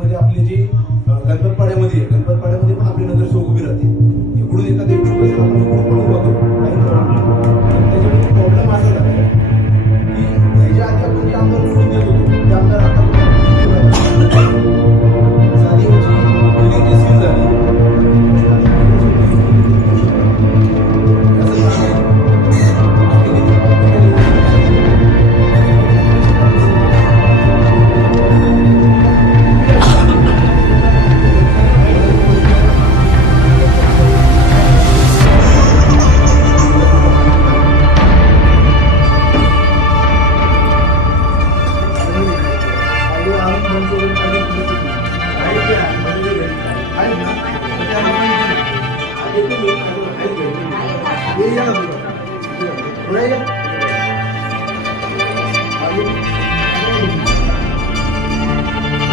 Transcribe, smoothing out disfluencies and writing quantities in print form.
त्याच्यामध्ये आपले जे गणपतपाड्यामध्ये पण आपले नगरसेवक उभी राहते. इकडून एखादी आपण इकडून पण उभा करू, काही त्याच्यामध्ये प्रॉब्लेम असा झाला की ह्याच्या आधी आपण जे आमदार निवडून देत होतो ते आमदार आता सील झाली. ये